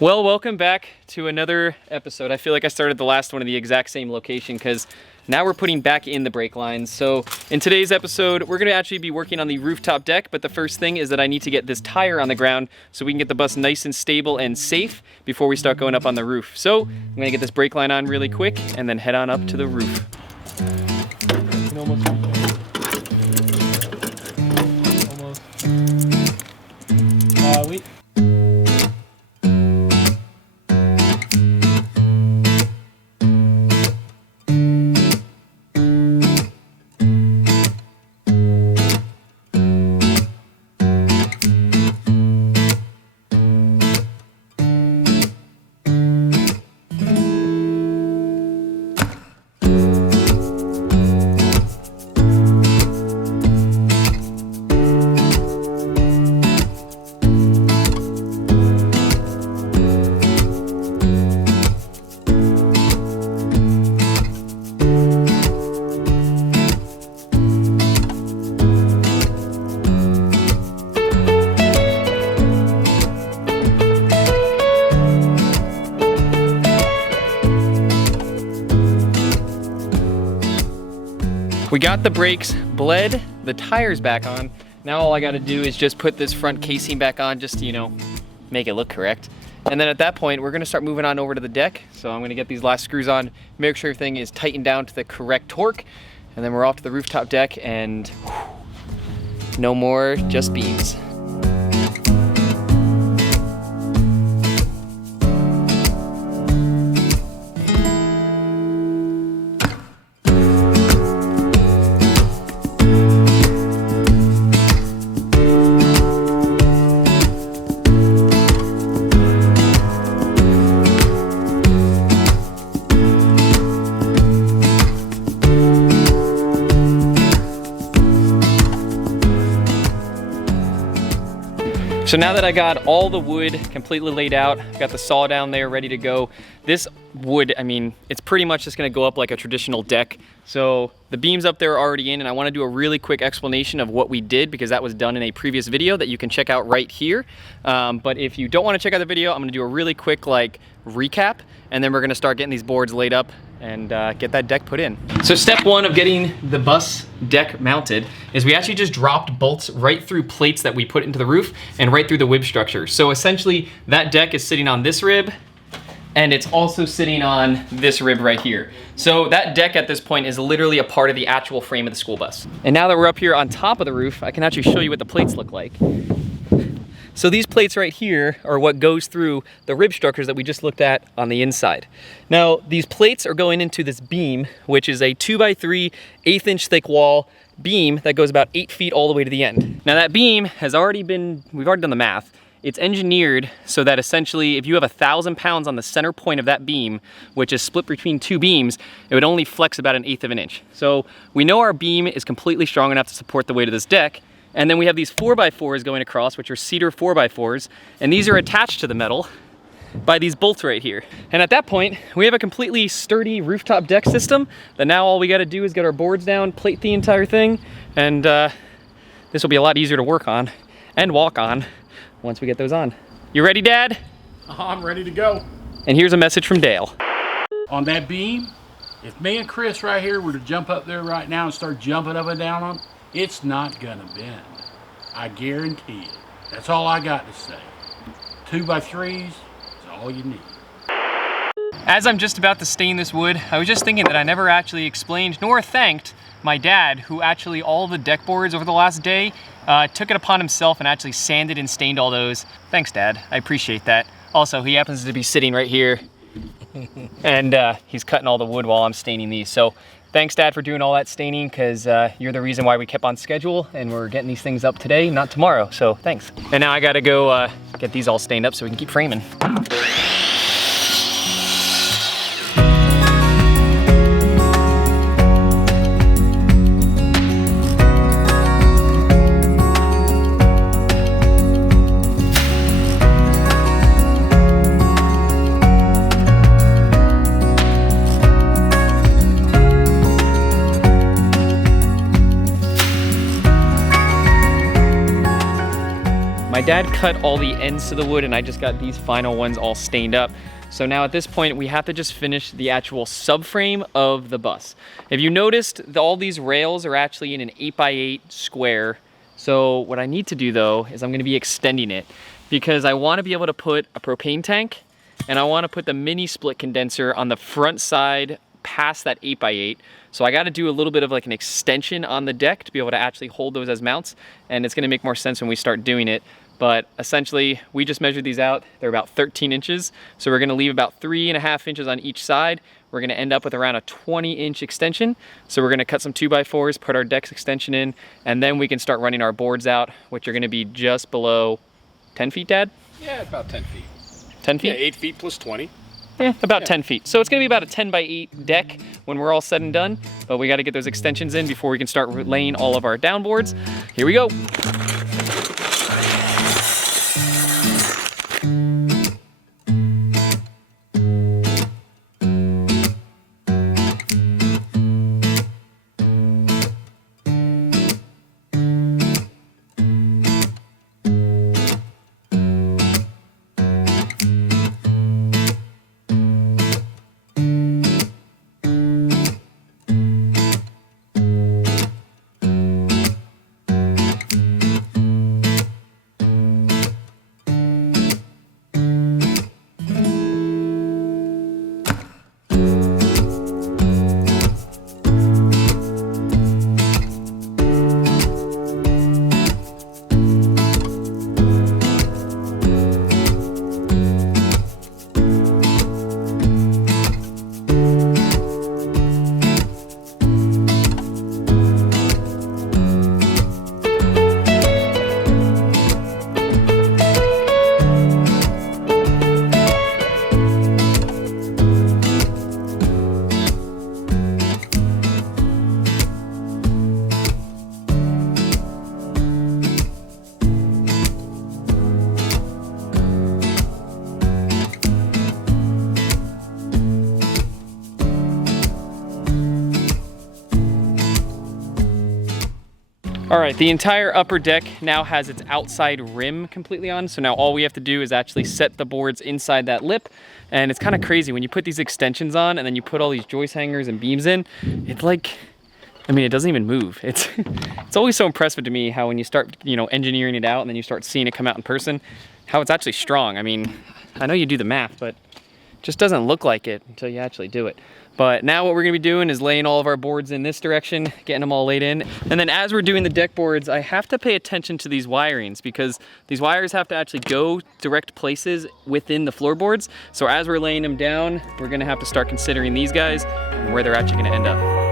Well, welcome back to another episode. I feel like I started the last one in the exact same location because now we're putting back in the brake lines. So in today's episode, we're gonna actually be working on the rooftop deck, but the first thing is that I need to get this tire on the ground so we can get the bus nice and stable and safe before we start going up on the roof. So I'm gonna get this brake line on really quick and then head on up to the roof. We got the brakes bled, the tires back on. Now all I gotta do is just put this front casing back on just to, you know, make it look correct. And then at that point, we're gonna start moving on over to the deck. So I'm gonna get these last screws on, make sure everything is tightened down to the correct torque. And then we're off to the rooftop deck and whew, no more just beams. So now that I got all the wood completely laid out, I've got the saw down there ready to go. This wood, I mean, it's pretty much just gonna go up like a traditional deck. So the beams up there are already in, and I wanna do a really quick explanation of what we did because that was done in a previous video that you can check out right here. But if you don't wanna check out the video, I'm gonna do a really quick like recap, and then we're gonna start getting these boards laid up and get that deck put in. So step one of getting the bus deck mounted is we actually just dropped bolts right through plates that we put into the roof and right through the rib structure. So essentially that deck is sitting on this rib and it's also sitting on this rib right here. So that deck at this point is literally a part of the actual frame of the school bus. And now that we're up here on top of the roof, I can actually show you what the plates look like. So these plates right here are what goes through the rib structures that we just looked at on the inside. Now, these plates are going into this beam, which is a 2x3 1/8 inch thick wall beam that goes about 8 feet all the way to the end. Now that beam has already been, we've already done the math. It's engineered so that essentially if you have 1,000 pounds on the center point of that beam, which is split between two beams, it would only flex about 1/8 of an inch. So we know our beam is completely strong enough to support the weight of this deck. And then we have these 4x4s going across, which are cedar 4x4s, and these are attached to the metal by these bolts right here. And at that point, we have a completely sturdy rooftop deck system that now all we gotta do is get our boards down, plate the entire thing, and this will be a lot easier to work on and walk on once we get those on. You ready, Dad? I'm ready to go. And here's a message from Dale. On that beam, if me and Chris right here were to jump up there right now and start jumping up and down on it, it's not gonna bend. I guarantee it. That's all I got to say. 2x3s is all you need. As I'm just about to stain this wood, I was just thinking that I never actually explained nor thanked my dad, who actually all the deck boards over the last day took it upon himself and actually sanded and stained all those. Thanks, Dad. I appreciate that. Also, he happens to be sitting right here and he's cutting all the wood while I'm staining these. So thanks, Dad, for doing all that staining, because you're the reason why we kept on schedule and we're getting these things up today, not tomorrow, so thanks. And now I gotta go get these all stained up so we can keep framing. My dad cut all the ends to the wood and I just got these final ones all stained up. So now at this point, we have to just finish the actual subframe of the bus. If you noticed, all these rails are actually in an 8x8 square. So what I need to do though, is I'm gonna be extending it because I wanna be able to put a propane tank and I wanna put the mini split condenser on the front side past that 8x8. So I gotta do a little bit of like an extension on the deck to be able to actually hold those as mounts. And it's gonna make more sense when we start doing it. But essentially, we just measured these out. They're about 13 inches. So we're gonna leave about 3.5 inches on each side. We're gonna end up with around a 20-inch extension. So we're gonna cut some 2x4s, put our deck extension in, and then we can start running our boards out, which are gonna be just below 10 feet, Dad? Yeah, about 10 feet. 10 feet? Yeah, 8 feet plus 20. Yeah, about 10 feet. So it's gonna be about a 10x8 deck when we're all said and done, but we gotta get those extensions in before we can start laying all of our downboards. Here we go. All right, the entire upper deck now has its outside rim completely on. So now all we have to do is actually set the boards inside that lip. And it's kind of crazy when you put these extensions on and then you put all these joist hangers and beams in, it's like, I mean, it doesn't even move. It's always so impressive to me how when you start, engineering it out and then you start seeing it come out in person, how it's actually strong. I mean, I know you do the math, but it just doesn't look like it until you actually do it. But now what we're gonna be doing is laying all of our boards in this direction, getting them all laid in. And then as we're doing the deck boards, I have to pay attention to these wirings because these wires have to actually go direct places within the floorboards. So as we're laying them down, we're gonna have to start considering these guys and where they're actually gonna end up.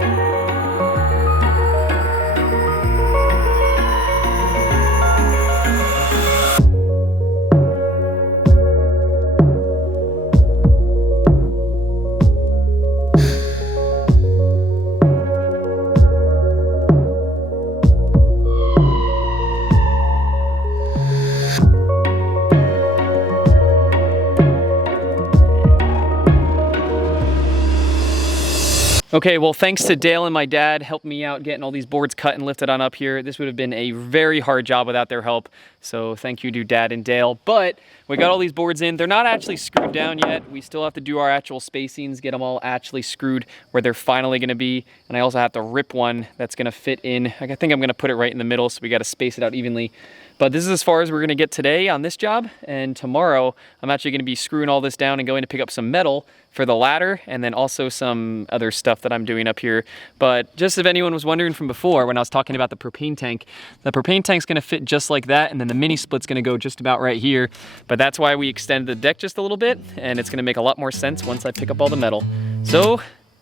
Okay, well, thanks to Dale and my dad helping me out getting all these boards cut and lifted on up here. This would have been a very hard job without their help. So thank you to Dad and Dale. But we got all these boards in. They're not actually screwed down yet. We still have to do our actual spacings, get them all actually screwed where they're finally gonna be. And I also have to rip one that's gonna fit in. I think I'm gonna put it right in the middle, so we gotta space it out evenly. But this is as far as we're gonna get today on this job. And tomorrow, I'm actually gonna be screwing all this down and going to pick up some metal for the ladder and then also some other stuff that I'm doing up here. But just if anyone was wondering from before when I was talking about the propane tank's gonna fit just like that, and then the mini split's gonna go just about right here. But that's why we extended the deck just a little bit, and it's gonna make a lot more sense once I pick up all the metal. So,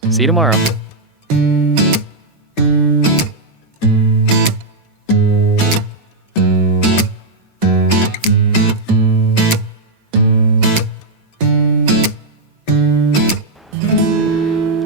see you tomorrow.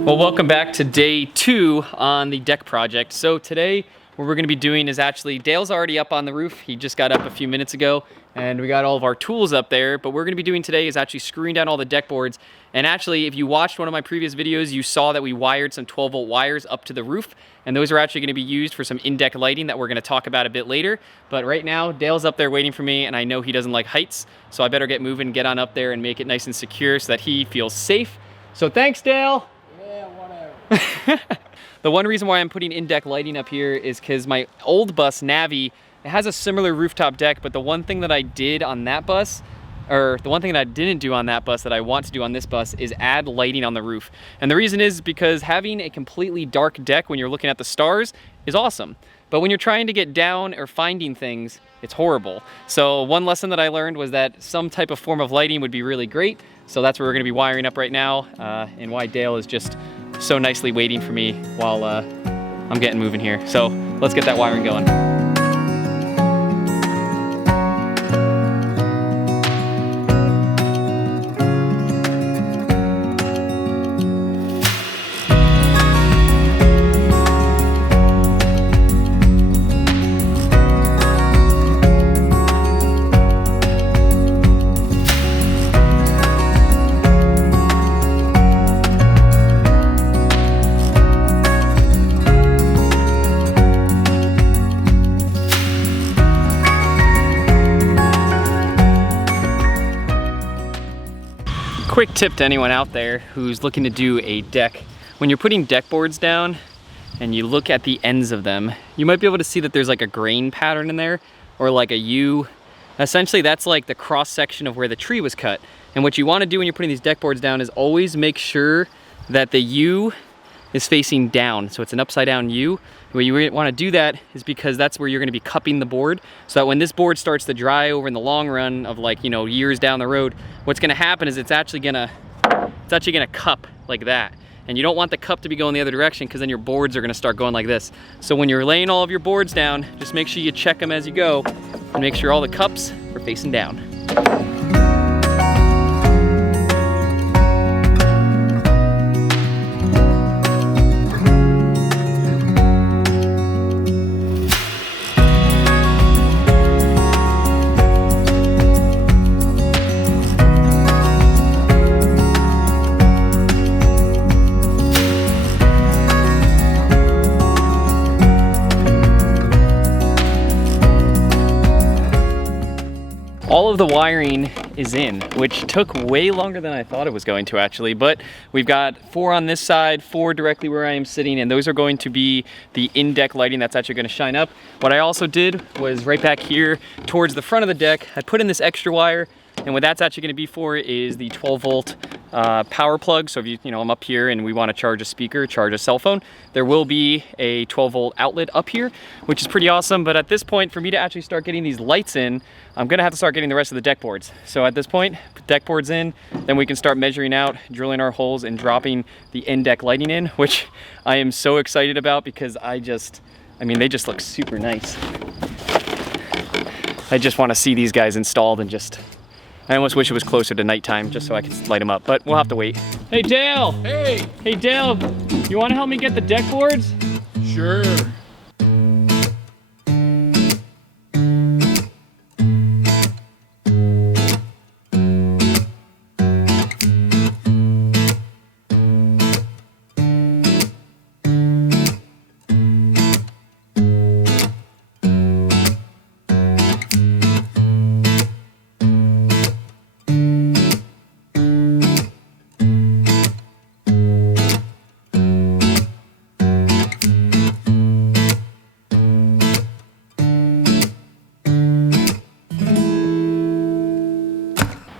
Well, welcome back to day 2 on the deck project. So today what we're gonna be doing is actually, Dale's already up on the roof. He just got up a few minutes ago, and we got all of our tools up there. But what we're gonna be doing today is actually screwing down all the deck boards. And actually, if you watched one of my previous videos, you saw that we wired some 12-volt wires up to the roof, and those are actually gonna be used for some in-deck lighting that we're gonna talk about a bit later. But right now, Dale's up there waiting for me, and I know he doesn't like heights, so I better get moving, get on up there, and make it nice and secure so that he feels safe. So thanks, Dale. Yeah, whatever. The one reason why I'm putting in-deck lighting up here is because my old bus, Navi, it has a similar rooftop deck, but the one thing that I did on that bus, or the one thing that I didn't do on that bus that I want to do on this bus, is add lighting on the roof. And the reason is because having a completely dark deck when you're looking at the stars is awesome. But when you're trying to get down or finding things, it's horrible. So one lesson that I learned was that some type of form of lighting would be really great. So that's what we're gonna be wiring up right now, and why Dale is just so nicely waiting for me while I'm getting moving here. So let's get that wiring going. Quick tip to anyone out there who's looking to do a deck. When you're putting deck boards down and you look at the ends of them, you might be able to see that there's like a grain pattern in there, or like a U. Essentially, that's like the cross section of where the tree was cut. And what you want to do when you're putting these deck boards down is always make sure that the U is facing down. So it's an upside down U. The way you want to do that is because that's where you're going to be cupping the board, so that when this board starts to dry over in the long run of, like, you know, years down the road, what's going to happen is it's actually going to cup like that. And you don't want the cup to be going the other direction, because then your boards are going to start going like this. So when you're laying all of your boards down, just make sure you check them as you go and make sure all the cups are facing down. All of the wiring is in, which took way longer than I thought it was going to, actually, but we've got 4 on this side, 4 directly where I am sitting, and those are going to be the in-deck lighting that's actually going to shine up. What I also did was right back here towards the front of the deck, I put in this extra wire, and what that's actually going to be for is the 12-volt power plug. So if I'm up here and we want to charge a speaker, charge a cell phone, there will be a 12-volt outlet up here, which is pretty awesome. But at this point, for me to actually start getting these lights in, I'm gonna have to start getting the rest of the deck boards. So at this point, put deck boards in, then we can start measuring out, drilling our holes, and dropping the in-deck lighting in, which I am so excited about, because they just look super nice. I just want to see these guys installed, and I almost wish it was closer to nighttime just so I could light them up, but we'll have to wait. Hey, Dale! Hey! Hey, Dale, you want to help me get the deck boards? Sure.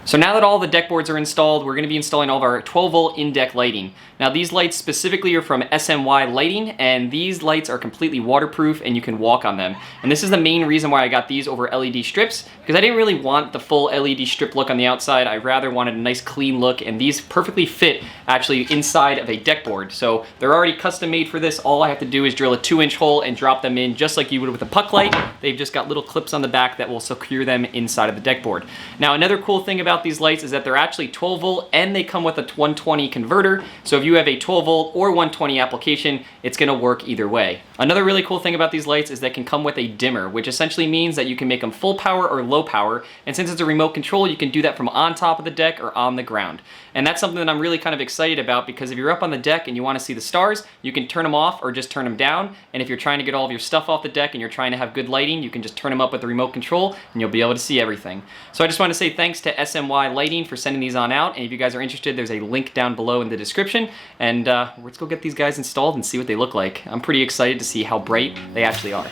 So now that all the deck boards are installed, we're going to be installing all of our 12-volt in-deck lighting. Now these lights specifically are from SMY Lighting, and these lights are completely waterproof and you can walk on them. And this is the main reason why I got these over LED strips, because I didn't really want the full LED strip look on the outside. I rather wanted a nice clean look, and these perfectly fit actually inside of a deck board. So they're already custom made for this. All I have to do is drill a 2-inch hole and drop them in just like you would with a puck light. They've just got little clips on the back that will secure them inside of the deck board. Now another cool thing about these lights is that they're actually 12 volt and they come with a 120 converter. So if you have a 12 volt or 120 application, it's gonna work either way. Another really cool thing about these lights is they can come with a dimmer, which essentially means that you can make them full power or low power, and since it's a remote control, you can do that from on top of the deck or on the ground. And that's something that I'm really kind of excited about, because if you're up on the deck and you want to see the stars, you can turn them off or just turn them down, and if you're trying to get all of your stuff off the deck and you're trying to have good lighting, you can just turn them up with the remote control and you'll be able to see everything. So I just want to say thanks to SMY Lighting for sending these on out, and if you guys are interested, there's a link down below in the description, and let's go get these guys installed and see what they look like. I'm pretty excited to see how bright they actually are.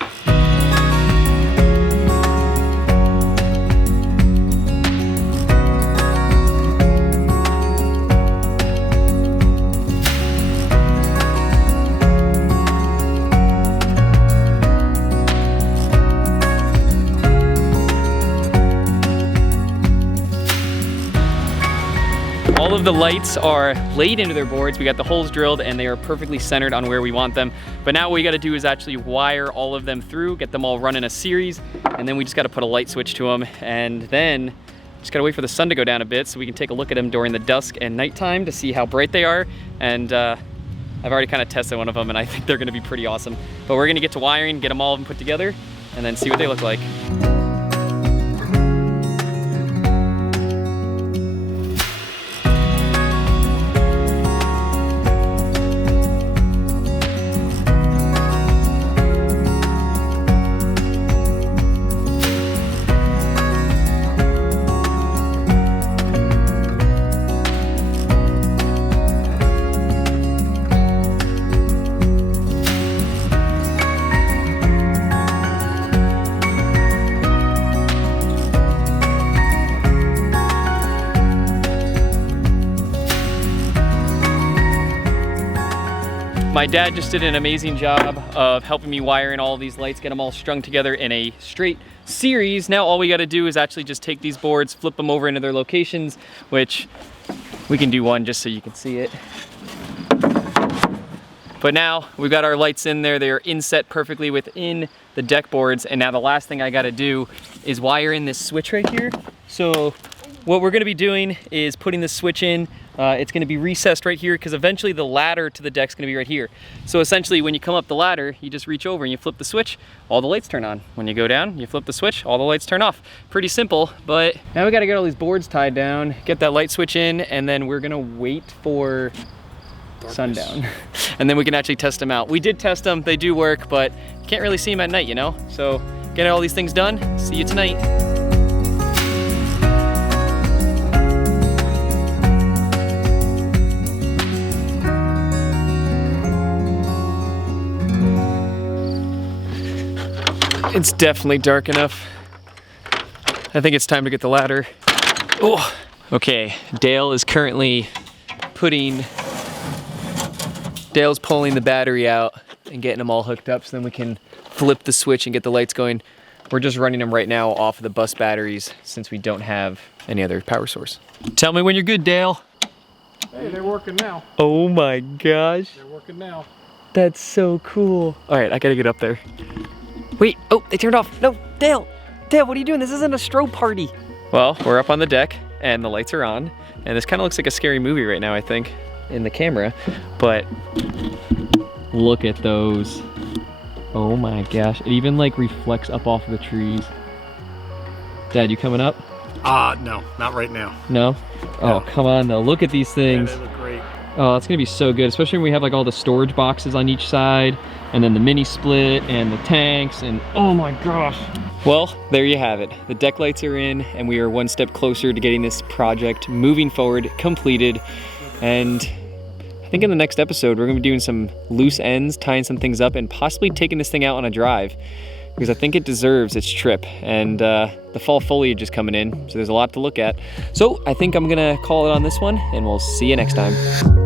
All of the lights are laid into their boards. We got the holes drilled and they are perfectly centered on where we want them. But now what we gotta do is actually wire all of them through, get them all run in a series, and then we just gotta put a light switch to them, and then just gotta wait for the sun to go down a bit so we can take a look at them during the dusk and nighttime to see how bright they are. And I've already kind of tested one of them and I think they're gonna be pretty awesome. But we're gonna get to wiring, get them all of them put together, and then see what they look like. My dad just did an amazing job of helping me wire in all of these lights, get them all strung together in a straight series. Now all we gotta do is actually just take these boards, flip them over into their locations, which we can do one just so you can see it. But now we've got our lights in there. They are inset perfectly within the deck boards. And now the last thing I gotta do is wire in this switch right here. So what we're gonna be doing is putting the switch in. It's gonna be recessed right here because eventually the ladder to the deck's gonna be right here. So essentially when you come up the ladder, you just reach over and you flip the switch, all the lights turn on. When you go down, you flip the switch, all the lights turn off. Pretty simple, but now we gotta get all these boards tied down, get that light switch in, and then we're gonna wait for sundown. And then we can actually test them out. We did test them, they do work, but you can't really see them at night, you know? So get all these things done, see you tonight. It's definitely dark enough. I think it's time to get the ladder. Oh, okay. Dale's pulling the battery out and getting them all hooked up so then we can flip the switch and get the lights going. We're just running them right now off of the bus batteries since we don't have any other power source. Tell me when you're good, Dale. Hey, they're working now. Oh my gosh. They're working now. That's so cool. All right, I gotta get up there. Wait, oh, they turned off. No, Dale, what are you doing? This isn't a strobe party. Well, we're up on the deck and the lights are on. And this kind of looks like a scary movie right now, I think, in the camera. But look at those. Oh my gosh. It even like reflects up off of the trees. Dad, you coming up? No, not right now. No? Oh, come on though. Look at these things. Yeah, they look great. Oh, it's gonna be so good, especially when we have like all the storage boxes on each side, and then the mini split and the tanks, and oh my gosh. Well, there you have it. The deck lights are in, and we are one step closer to getting this project moving forward, completed. And I think in the next episode, we're gonna be doing some loose ends, tying some things up, and possibly taking this thing out on a drive, because I think it deserves its trip. And the fall foliage is coming in, so there's a lot to look at. So I think I'm gonna call it on this one, and we'll see you next time.